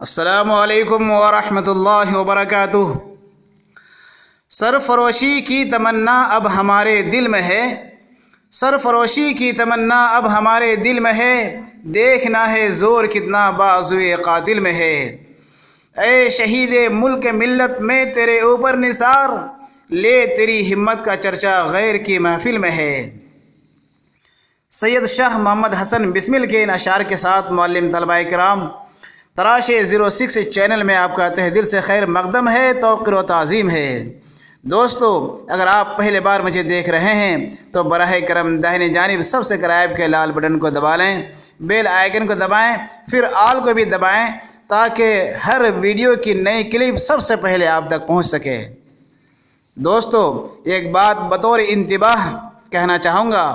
अस्सलामु अलैकुम वरहमतुल्लाहि वबरकातुह। सरफरोशी की तमन्ना अब हमारे दिल में है, सरफरोशी की तमन्ना अब हमारे दिल में है, देखना है ज़ोर कितना बाज़ुए कातिल में है। ऐ शहीद मुल्क मिल्लत में तेरे ऊपर निसार, ले तेरी हिम्मत का चर्चा गैर की महफिल में है। सैयद शाह मोहम्मद हसन बिस्मिल के इन अशार के साथ मुअल्लिम तलबा किराम तराशे 06 चैनल में आपका तहे दिल से खैर मकदम है, तौक़ीर व ताज़ीम है। दोस्तों, अगर आप पहले बार मुझे देख रहे हैं तो बराह करम दाहिने जानिब सब्सक्राइब के लाल बटन को दबा लें, बेल आइकन को दबाएं, फिर आल को भी दबाएं ताकि हर वीडियो की नई क्लिप सबसे पहले आप तक पहुंच सके। दोस्तों, एक बात बतौर इंतबाह कहना चाहूँगा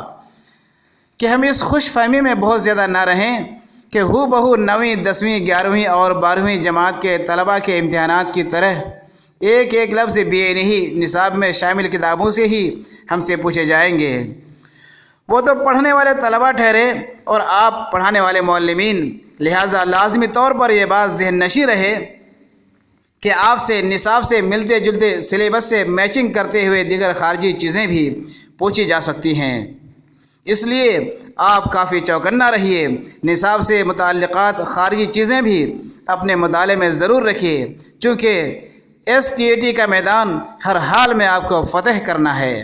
कि हम इस खुश फहमी में बहुत ज़्यादा ना रहें कि हू बहू 9वीं 10वीं 11वीं और 12वीं जमात के तलबा के इम्तहानात की तरह एक एक लफ्ज़ बेनही निसाब में शामिल किताबों से ही हमसे पूछे जाएंगे। वो तो पढ़ने वाले तलबा ठहरे और आप पढ़ाने वाले मौल्लिमीन, लिहाजा लाजमी तौर पर यह बात ज़हन नशी रहे कि आपसे निसाब से मिलते जुलते सिलेबस से मैचिंग करते हुए दीगर खारजी चीज़ें भी पूछी जा सकती हैं। इसलिए आप काफ़ी चौकन्ना रहिए, निसाब से मुताल्लिक़ात खारजी चीज़ें भी अपने मुताले में ज़रूर रखिए, चूँकि STAT का मैदान हर हाल में आपको फ़तह करना है।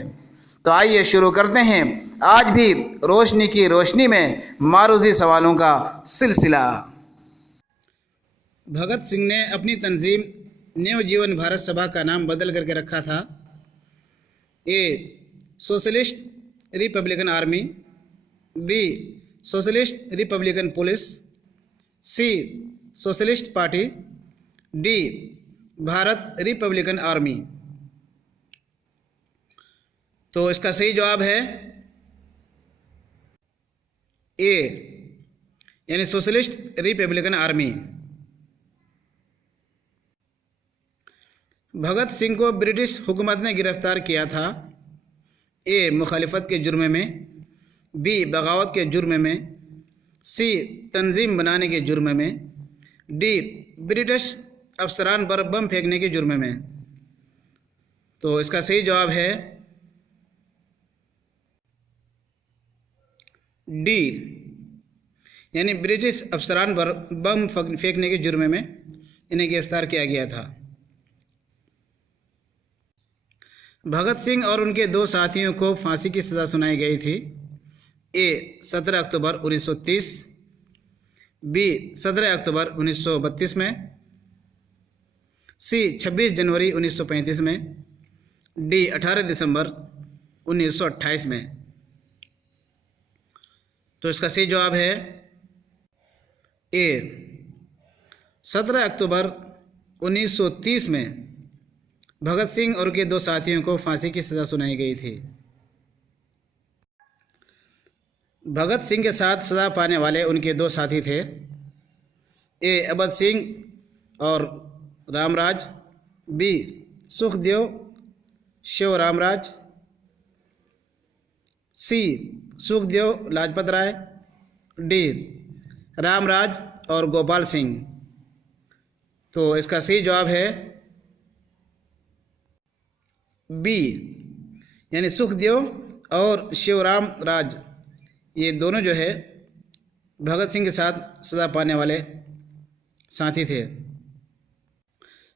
तो आइए शुरू करते हैं आज भी रोशनी की रोशनी में मारूज़ी सवालों का सिलसिला। भगत सिंह ने अपनी तंजीम नव जीवन भारत सभा का नाम बदल करके रखा था। A socialist republican army, B socialist republican police, C socialist party, D Bharat republican army. तो इसका सही जवाब है ए, यानी socialist republican army. Bhagat Singh को ब्रिटिश हुकूमत ने गिरफ्तार किया था। ए मुखालिफत के जुर्म में, बी बगावत के जुर्म में, सी तंजीम बनाने के जुर्म में, डी ब्रिटिश अफसरान पर बम फेंकने के जुर्म में। तो इसका सही जवाब है डी, यानी ब्रिटिश अफसरान पर बम फेंकने के जुर्म में इन्हें गिरफ्तार किया गया था। भगत सिंह और उनके दो साथियों को फांसी की सज़ा सुनाई गई थी। ए 17 अक्टूबर 1930, बी 17 अक्टूबर 1932 में, सी 26 जनवरी 1935 में, डी 18 दिसंबर 1928 में। तो इसका सही जवाब है ए 17 अक्टूबर 1930 में भगत सिंह और उनके दो साथियों को फांसी की सज़ा सुनाई गई थी। भगत सिंह के साथ सज़ा पाने वाले उनके दो साथी थे। ए अवध सिंह और रामराज, बी सुखदेव शिव रामराज, सी सुखदेव लाजपत राय, डी रामराज और गोपाल सिंह। तो इसका सही जवाब है बी, यानी सुखदेव और शिवराम राज, ये दोनों जो है भगत सिंह के साथ सज़ा पाने वाले साथी थे।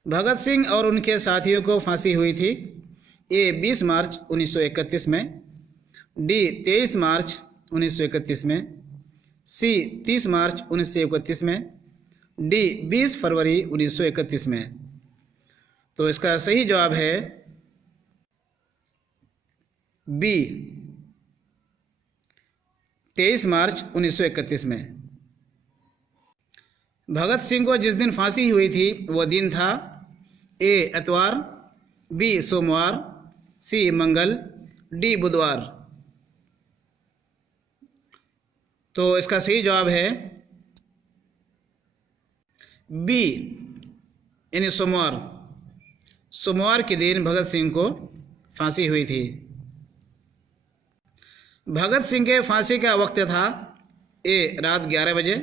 भगत सिंह और उनके साथियों को फांसी हुई थी। ए 20 मार्च 1931 में, डी 23 मार्च 1931 में, सी 30 मार्च 1931 में, डी 20 फरवरी 1931 में। तो इसका सही जवाब है बी 23 मार्च 1931 में। भगत सिंह को जिस दिन फांसी हुई थी वह दिन था ए इतवार, बी सोमवार, सी मंगल, डी बुधवार। तो इसका सही जवाब है बी, यानी सोमवार। सोमवार के दिन भगत सिंह को फांसी हुई थी। भगत सिंह के फांसी का वक्त था ए रात 11 बजे,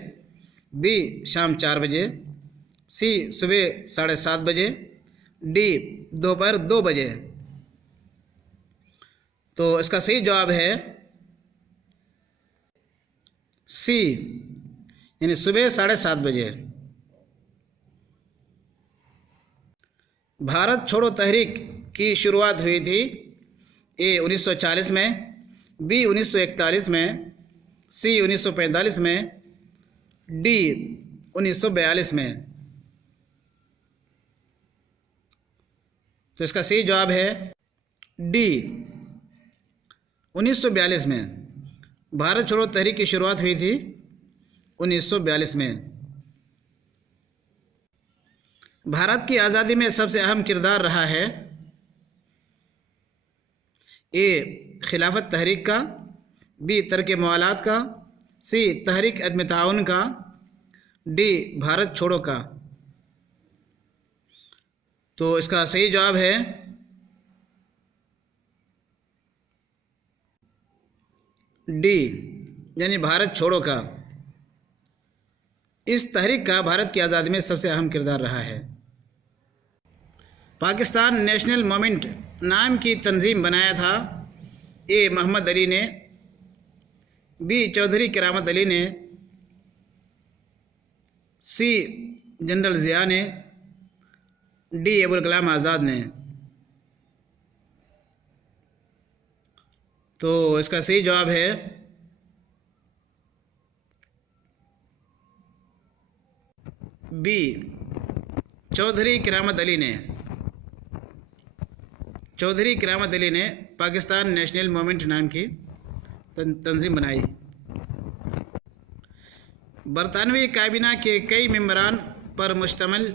बी शाम 4 बजे, सी सुबह 7:30 बजे, डी दोपहर 2 बजे। तो इसका सही जवाब है सी, यानी सुबह 7:30 बजे। भारत छोड़ो तहरीक की शुरुआत हुई थी ए 1940 में, बी 1941 में, सी 1945 में, डी 1942 में। तो इसका सही जवाब है डी 1942 में। भारत छोड़ो तहरीक की शुरुआत हुई थी 1942 में। भारत की आज़ादी में सबसे अहम किरदार रहा है ए खिलाफत तहरीक का, बी तरक मवालात का, सी तहरीक अदम ताउन का, डी भारत छोड़ो का। तो इसका सही जवाब है डी, यानी भारत छोड़ो का। इस तहरीक का भारत की आज़ादी में सबसे अहम किरदार रहा है। पाकिस्तान नेशनल मूवमेंट नाम की तंजीम बनाया था ए मोहम्मद अली ने, बी चौधरी करामत अली ने, सी जनरल ज़िया ने, डी अबुल कलाम आज़ाद ने। तो इसका सही जवाब है बी चौधरी करामत अली ने। चौधरी करामत अली ने पाकिस्तान नेशनल मूवमेंट नाम की तंजीम बनाई। बरतानवी काबीना के कई मेंबरान पर मुश्तमिल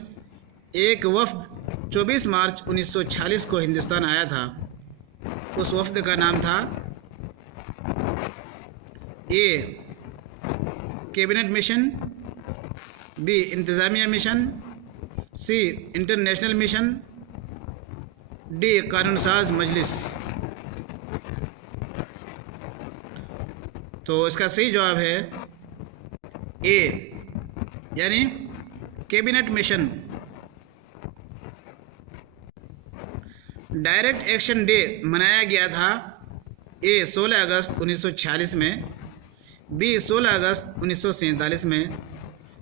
एक वफ़द 24 मार्च 1946 को हिंदुस्तान आया था। उस वफ़द का नाम था ए कैबिनेट मिशन, बी इंतज़ामिया मिशन, सी इंटरनेशनल मिशन, डी कानून साज मजलिस। तो इसका सही जवाब है ए, यानी cabinet mission. Direct action day मनाया गया था ए 16 अगस्त 1946 में, बी 16 अगस्त 1947 में,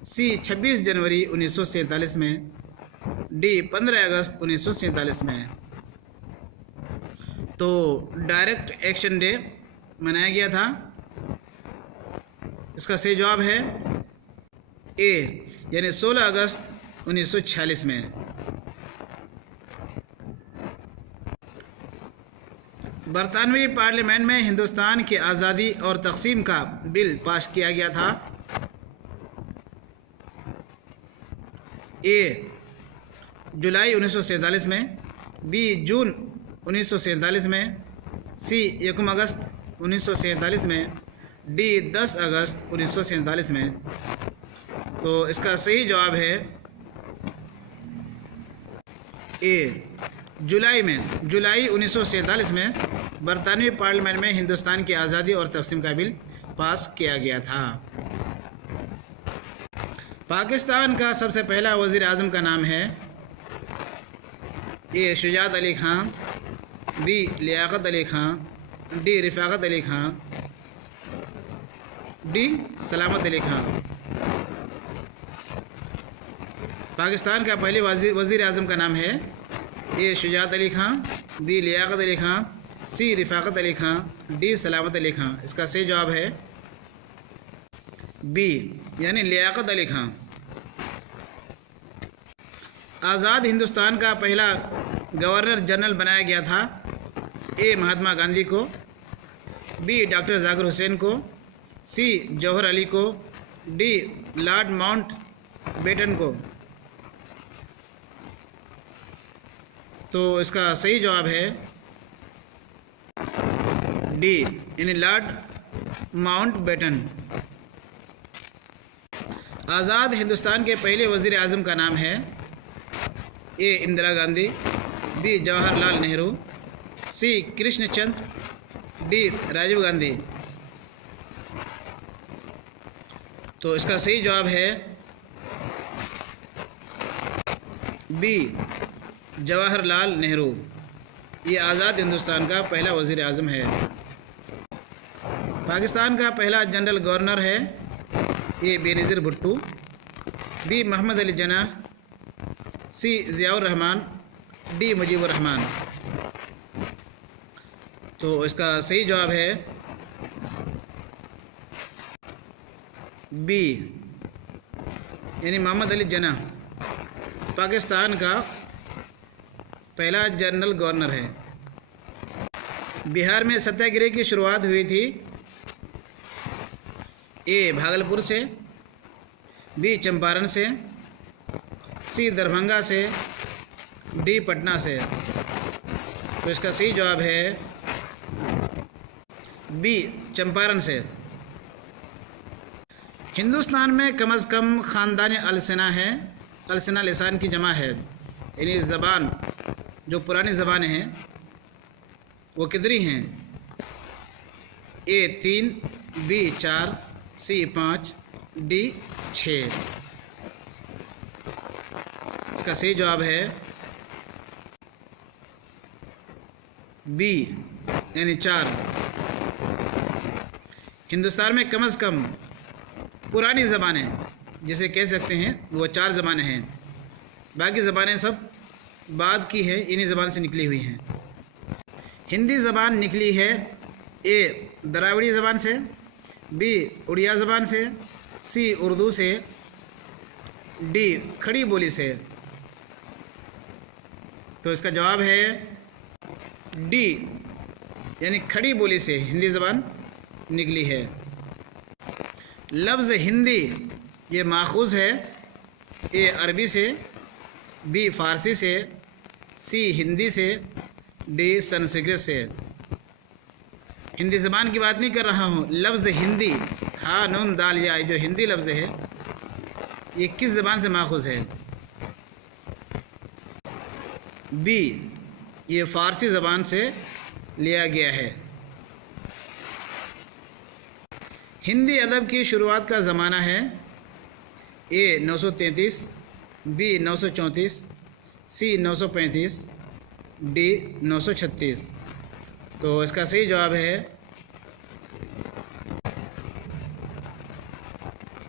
सी 26 जनवरी 1947 में, डी 15 अगस्त 1947 में। तो डायरेक्ट एक्शन डे मनाया गया था। इसका सही जवाब है ए, यानी 16 अगस्त 1946 में। बरतानवी पार्लियामेंट में हिंदुस्तान की आज़ादी और तक़सीम का बिल पास किया गया था ए जुलाई 1947 में, बी जून 1947 में, सी 1 अगस्त 1947 में, डी 10 अगस्त 1947 में। तो इसका सही जवाब है ए जुलाई में। जुलाई 1947 में बरतानवी पार्लियामेंट में हिंदुस्तान की आज़ादी और तक़सीम का बिल पास किया गया था। पाकिस्तान का सबसे पहला वज़ीर आज़म का नाम है ए शुजात अली खां, बी लियाकत अली खां, डी रिफ़ाक़त अली खां, डी सलामत अली खां। पाकिस्तान का पहले वज़ीर आज़म का नाम है ए शुजात अली खां, बी लियाकत अली खां, सी रिफ़ाक़त अली खां, डी सलामत अली खां। इसका सही जवाब है बी, यानी लियाकत अली खां। आज़ाद हिंदुस्तान का पहला गवर्नर जनरल बनाया गया था ए महात्मा गांधी को, बी डॉक्टर ज़ाकिर हुसैन को, सी जौहर अली को, डी लॉर्ड माउंट बेटन को। तो इसका सही जवाब है डी, यानी लॉर्ड माउंट बेटन। आज़ाद हिंदुस्तान के पहले वज़ीर आज़म का नाम है ए इंदिरा गांधी, बी जवाहरलाल नेहरू, सी कृष्णचंद्र, डी राजीव गांधी। तो इसका सही जवाब है बी जवाहरलाल नेहरू, ये आज़ाद हिंदुस्तान का पहला वज़ीर आज़म है। पाकिस्तान का पहला जनरल गवर्नर है ए बेनज़ीर भुट्टो, बी मोहम्मद अली जिन्नाह, सी ज़ियाउर रहमान, डी मुजीबुर रहमान। तो इसका सही जवाब है बी, यानी मोहम्मद अली जिन्नाह पाकिस्तान का पहला जनरल गवर्नर है। बिहार में सत्याग्रह की शुरुआत हुई थी ए भागलपुर से, बी चंपारण से, सी दरभंगा से, डी पटना से। तो इसका सही जवाब है बी चंपारण से। हिंदुस्तान में कम अज़ कम ख़ानदान अलसना है, अलसना लिसान की जमा है, यानी ज़बान जो पुरानी ज़बानें हैं वो कितनी हैं? ए 3, बी 4, सी 5, डी 6। इसका सही जवाब है बी, यानी 4। हिंदुस्तान में कम अज़ कम पुरानी ज़बानें जिसे कह सकते हैं वो 4 ज़बानें हैं, बाकी ज़बानें सब बाद की है, इन्हीं ज़बान से निकली हुई हैं। हिंदी ज़बान निकली है ए द्राविड़ी ज़बान से, बी उड़िया ज़बान से, सी उर्दू से, डी खड़ी बोली से। तो इसका जवाब है डी, यानी खड़ी बोली से हिंदी ज़बान निकली है। लफ्ज़ हिंदी ये माखूज़ है ए अरबी से, बी फ़ारसी से, सी हिंदी से, डी संस्कृत से। हिंदी ज़बान की बात नहीं कर रहा हूँ, लफ्ज़ हिंदी हा नून दाल या जो हिंदी लफ्ज़ है ये किस ज़बान से माखूज़ है? बी, ये फ़ारसी ज़बान से लिया गया है। हिंदी अदब की शुरुआत का ज़माना है ए 933, बी 934, सी 935, डी 936। तो इसका सही जवाब है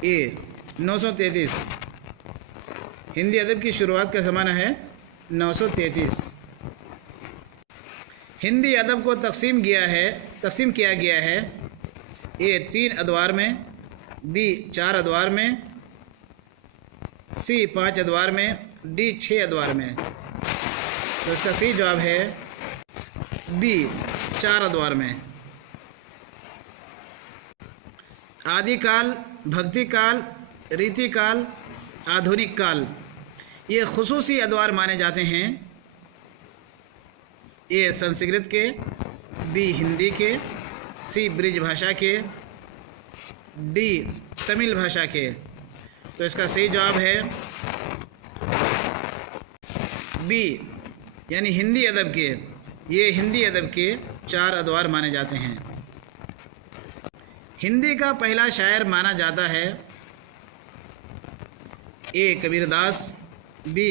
ए 933। हिंदी अदब की शुरुआत का ज़माना है 933। हिंदी अदब को तकसीम किया गया है ए 3 अदवार में, बी 4 अदवार में, सी 5 अदवार में, डी 6 अदवार में। तो इसका सही जवाब है बी 4 अदवार में। आदिकाल, भक्ति काल, रीति काल, आधुनिक काल ये खुसूसी अदवार माने जाते हैं ए संस्कृत के, बी हिंदी के, सी ब्रिज भाषा के, डी तमिल भाषा के। तो इसका सही जवाब है बी, यानी हिंदी अदब के। ये हिंदी अदब के 4 अदवार माने जाते हैं। हिंदी का पहला शायर माना जाता है ए कबीरदास, बी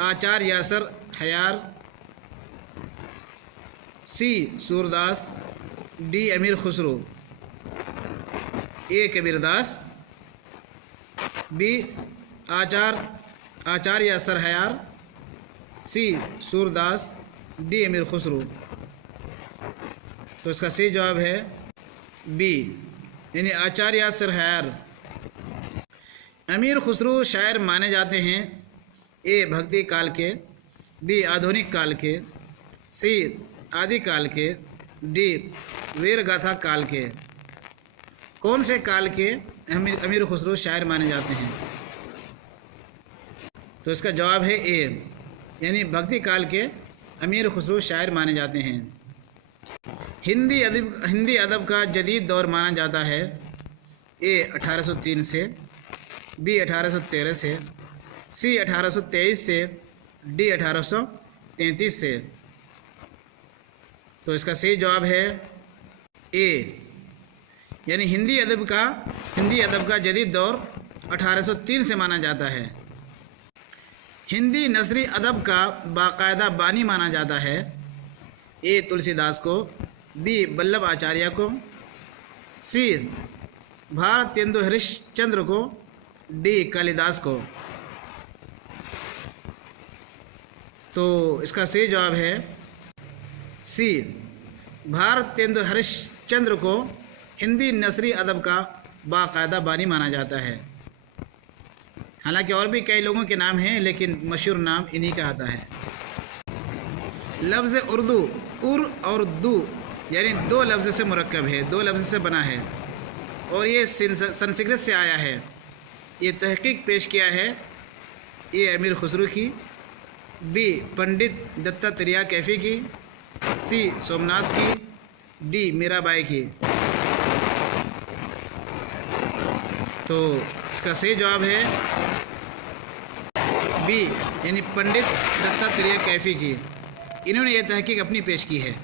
आचार्य यासर हयार, C Surdas, D Amir Khusro. A Kabirdas, B Acharya यासर हयार, सी सूरदास, डी अमीर खुसरो। तो इसका सही जवाब है बी, यानी आचार्य यासर हयार। अमीर खुसरो शायर माने जाते हैं ए भक्ति काल के, बी आधुनिक काल के, सी आदि काल के, डी वीर गाथा काल के। कौन से काल के अमीर खुसरो शायर माने जाते हैं? तो इसका जवाब है ए, यानी भक्ति काल के अमीर खुसरो शायर माने जाते हैं। हिंदी अदब का जदीद दौर माना जाता है ए 1803 से, बी 1813 से, सी 1823 से, डी 1833 से। तो इसका सही जवाब है ए, यानी हिंदी अदब का जदीद दौर 1803 से माना जाता है। हिंदी नसरी अदब का बाकायदा बानी माना जाता है। ए तुलसीदास को, बी वल्लभ आचार्य को, सी भारतेंदु हरिश्चंद्र को, डी कालिदास को। तो इसका सही जवाब है सी, भारतेंदु हरिश्चंद्र को हिंदी नसरी अदब का बाकायदा बानी माना जाता है। हालांकि और भी कई लोगों के नाम हैं, लेकिन मशहूर नाम इन्हीं का आता है। लफ्ज़ उर्दू उर और दू यानी दो लफ्ज़ से मुरक्कब है, दो लफ्ज़ से बना है और ये संस्कृत से आया है। ये तहकीक पेश किया है ए अमीर खुसरो की, बी पंडित दत्तात्रेय कैफ़ी की, सी सोमनाथ की, डी मीराबाई की। तो इसका सही जवाब है बी यानी पंडित दत्तात्रेय कैफ़ी की। इन्होंने ये तहकीक अपनी पेश की है।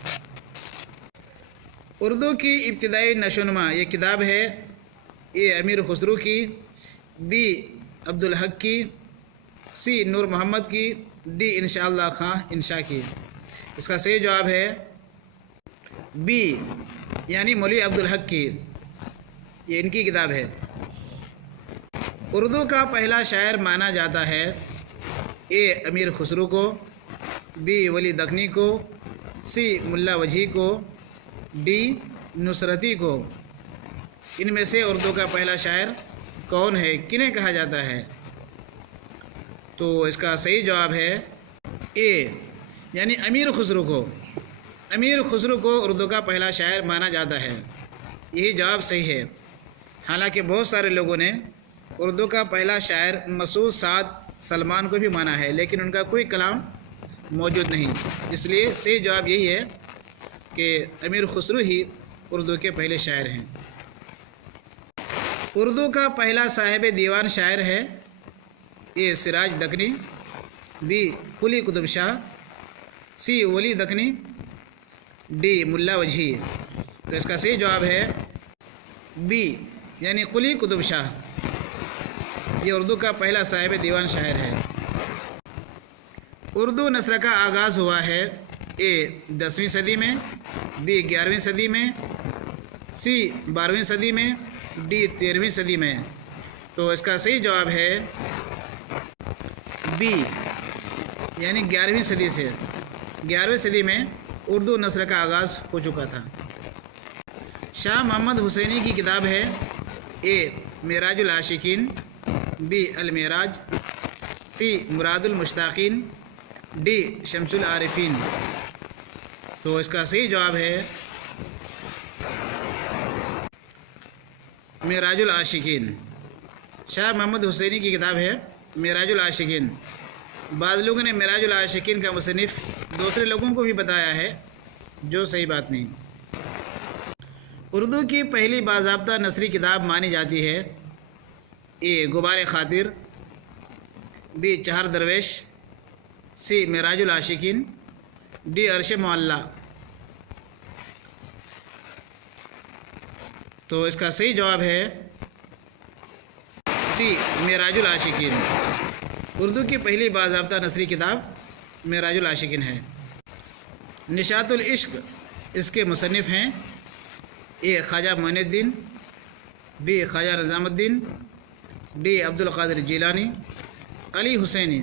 उर्दू की इब्तिदाई नशोनुमा ये किताब है ए अमीर खुसरो की, बी अब्दुल हक की, सी नूर मोहम्मद की, डी इंशाअल्लाह खां इंशा की। इसका सही जवाब है बी यानी मौलवी अब्दुल हक की, ये इनकी किताब है। उर्दू का पहला शायर माना जाता है ए अमीर खुसरो को, बी वली दखनी को, सी मुल्ला वजी को, डी नुसरती को। इनमें से उर्दू का पहला शायर कौन है, किन्हें कहा जाता है? तो इसका सही जवाब है ए यानी अमीर खुसरो को। अमीर खुसरो को उर्दू का पहला शायर माना जाता है, यही जवाब सही है। हालांकि बहुत सारे लोगों ने उर्दू का पहला शायर मसूद साद सलमान को भी माना है, लेकिन उनका कोई कलाम मौजूद नहीं। इसलिए सही जवाब यही है कि अमीर खुसरो ही उर्दू के पहले शायर हैं। उर्दू का पहला साहिब दीवान शायर है ए सिराज दखनी, बी कुली कुतुब शाह, सी वली दखनी, डी मुल्ला वजी। तो इसका सही जवाब है बी यानी कुली कुतुब शाह, ये उर्दू का पहला साहिब दीवान शायर है। उर्दू नस्र का आगाज़ हुआ है ए 10वीं सदी में, बी 11वीं सदी में, सी 12वीं सदी में, डी 13वीं सदी में। तो इसका सही जवाब है बी यानी 11वीं सदी से। 11वीं सदी में उर्दू नस्र का आगाज़ हो चुका था। शाह मोहम्मद हुसैनी की किताब है ए मेराजुल आशिकीन, बी अल मेराज, सी मुरादुल मुश्ताकीन, डी शमसुल आरिफीन। तो इसका सही जवाब है मेराजुल आशिकीन। शाह मोहम्मद हुसैनी की किताब है मेराजुल आशिकीन। बाद लोगों ने मेराजुल आशिकीन का मुसन्निफ़ दूसरे लोगों को भी बताया है, जो सही बात नहीं। उर्दू की पहली बाज़ाब्ता नसरी किताब मानी जाती है ए गुबार खातिर, बी चार दरवेश, सी मेराजुल आशिकीन, डी अर्श मुअल्ला। तो इसका सही जवाब है सी मेराजुल आशिकीन। उर्दू की पहली बाज़ाब्ता नसरी किताब मेराजुल आशिकीन है। निशातुल इश्क इसके मुसन्निफ़ हैं ए ख्वाजा मोइनुद्दीन, बी ख्वाजा निज़ामुद्दीन, डी अब्दुल क़ादिर जिलानी, अली हुसैनी।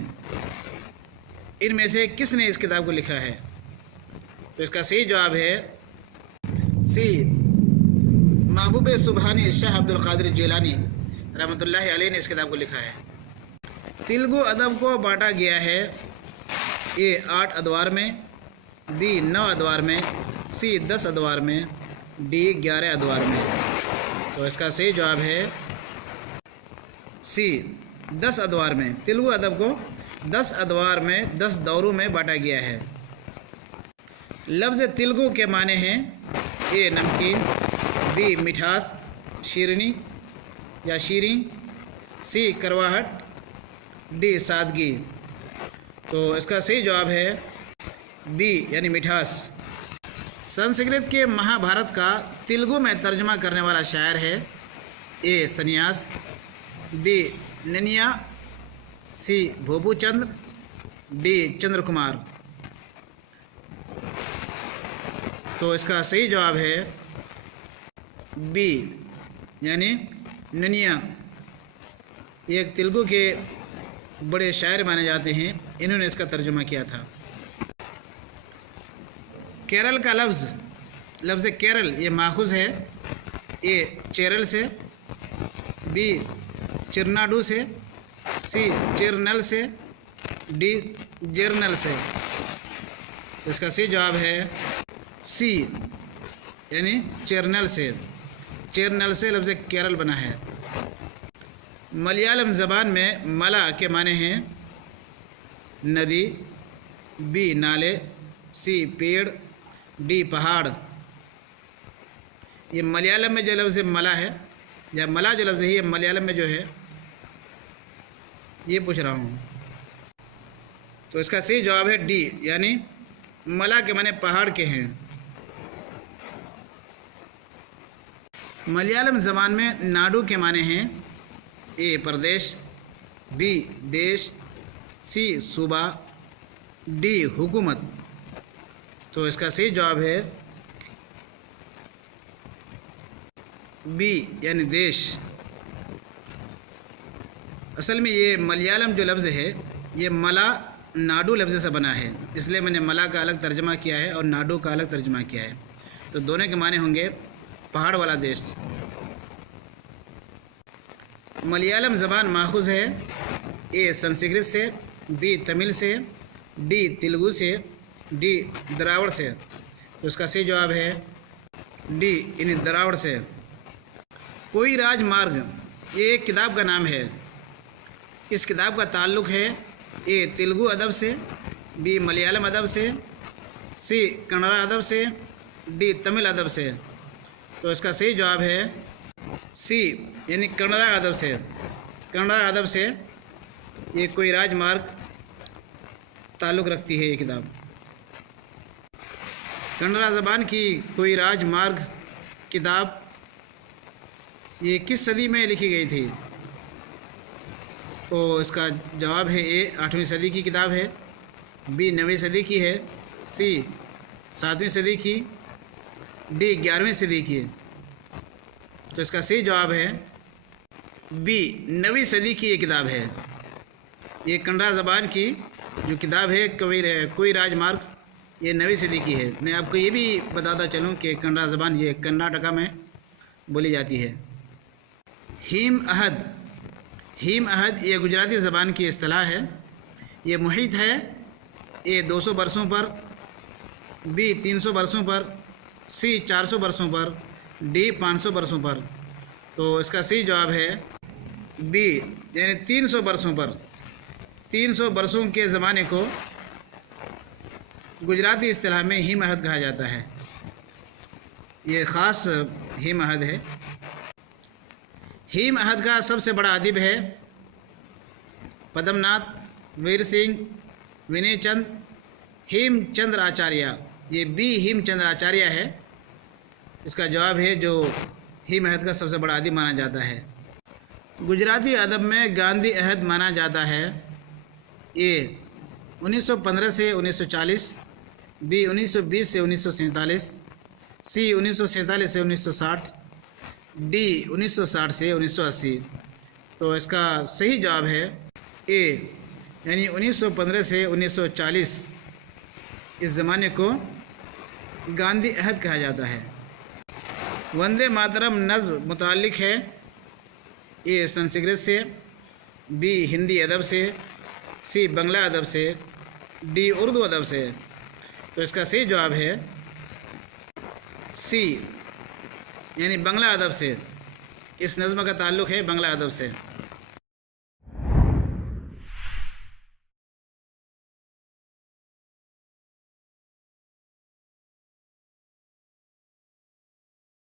इनमें से किसने इस किताब को लिखा है? तो इसका सही जवाब है सी महबूब सुबहानी शाह अब्दुल क़ादिर जिलानी रहमतुल्लाहि अलैह ने इस किताब को लिखा है। तेलुगु अदब को बांटा गया है ए 8 अदवार में, बी 9 अदवार में, सी 10 अदवार में, डी 11 अदवार में। तो इसका सही जवाब है सी 10 अदवार में। तेलुगु अदब को 10 अदवार में 10 दौरों में बांटा गया है। लफ्ज़ तेलुगु के माने हैं ए नमकीन, बी मिठास शीरनी या शीरी, सी करवाहट, डी सादगी। तो इसका सही जवाब है बी यानी मिठास। संस्कृत के महाभारत का तेलुगु में तर्जमा करने वाला शायर है ए सन्यास, बी ननिया, सी भोपूचंद्र, डी चंद्र कुमार। तो इसका सही जवाब है बी यानी ननिया। ये एक तेलुगु के बड़े शायर माने जाते हैं, इन्होंने इसका तर्जुमा किया था। केरल का लफ्ज़ केरल ये माखूज़ है ए चेरल से, बी चिरनाडू से, सी चिरनल से, डी जर्नल से। तो इसका सही जवाब है सी यानी चेरनल से। चेरनल से लफ्ज़ केरल बना है। मलयालम ज़बान में मला के माने हैं नदी, बी नाले, सी पेड़, डी पहाड़। ये मलयालम में जो लफ्ज़ मला है या मला जो लफ्ज़ है ये मलयालम में जो है ये पूछ रहा हूँ। तो इसका सही जवाब है डी यानी मला के माने पहाड़ के हैं। मलयालम ज़बान में नाडु के माने हैं ए प्रदेश, बी देश, सी सूबा, डी हुकूमत। तो इसका सही जवाब है बी यानी देश। असल में ये मलयालम जो लफ्ज़ है ये मला नाडु लफ्ज़ से बना है, इसलिए मैंने मला का अलग तर्जमा किया है और नाडु का अलग तर्जमा किया है। तो दोनों के माने होंगे पहाड़ वाला देश। मलयालम ज़बान माखूज़ है ए संस्कृत से, बी तमिल से, डी तेलुगु से, डी द्रावड़ से। तो इसका सही जवाब है डी यानी द्रावड़ से। कोई राजमार्ग ये एक किताब का नाम है। इस किताब का ताल्लुक़ है ए तेलुगु अदब से, बी मलयालम अदब से, सी कन्नड़ा अदब से, डी तमिल अदब से। तो इसका सही जवाब है सी यानी कन्नड़ा अदब से। कन्नड़ा अदब से ये कोई राजमार्ग ताल्लुक़ रखती है ये किताब। कन्नड़ा ज़बान की कोई राजमार्ग किताब ये किस सदी में लिखी गई थी? तो इसका जवाब है ए 8वीं सदी की किताब है, बी 9वीं सदी की है, सी 7वीं सदी की, डी 11वीं सदी की। तो इसका सही जवाब है बी 9वीं सदी की ये किताब है। ये कन्नड़ा ज़बान की जो किताब है कोई राजमार्ग ये 9वीं सदी की है। मैं आपको ये भी बताता चलूँ कि कन्नड़ा ज़बान ये कर्नाटका में बोली जाती है। हीम अहद ये गुजराती ज़बान की इस्तिलाह है। ये मुहित है ए 200 बरसों पर, बी 300 बरसों पर, सी 400 बरसों पर, डी 500 बरसों पर। तो इसका सही जवाब है बी यानी 300 बरसों पर। 300 बरसों के ज़माने को गुजराती इस्तिलाह में हीम अहद कहा जाता है। ये ख़ास हीम अहद है। हीम अहद का सबसे बड़ा अदीब है पद्मनाथ, वीर सिंह, विनय चंद, हेमचंद्र आचार्य। ये बी हेमचंद्र आचार्य है। इसका जवाब है जो हीम अहद का सबसे बड़ा अदीब माना जाता है। गुजराती अदब में गांधी अहद माना जाता है ए 1915 से 1940, बी 1920 से 1947, सी 1947 से 1960, डी 1960 से 1980। तो इसका सही जवाब है ए यानी 1915 से 1940। इस ज़माने को गांधी अहद कहा जाता है। वंदे मातरम नज़्म मुताल्लिक़ है ए संस्कृत से, बी हिंदी अदब से, सी बंगला अदब से, डी उर्दू अदब से। तो इसका सही जवाब है सी यानी बंगला अदब से। इस नज़्म का ताल्लुक़ है बंगला अदब से।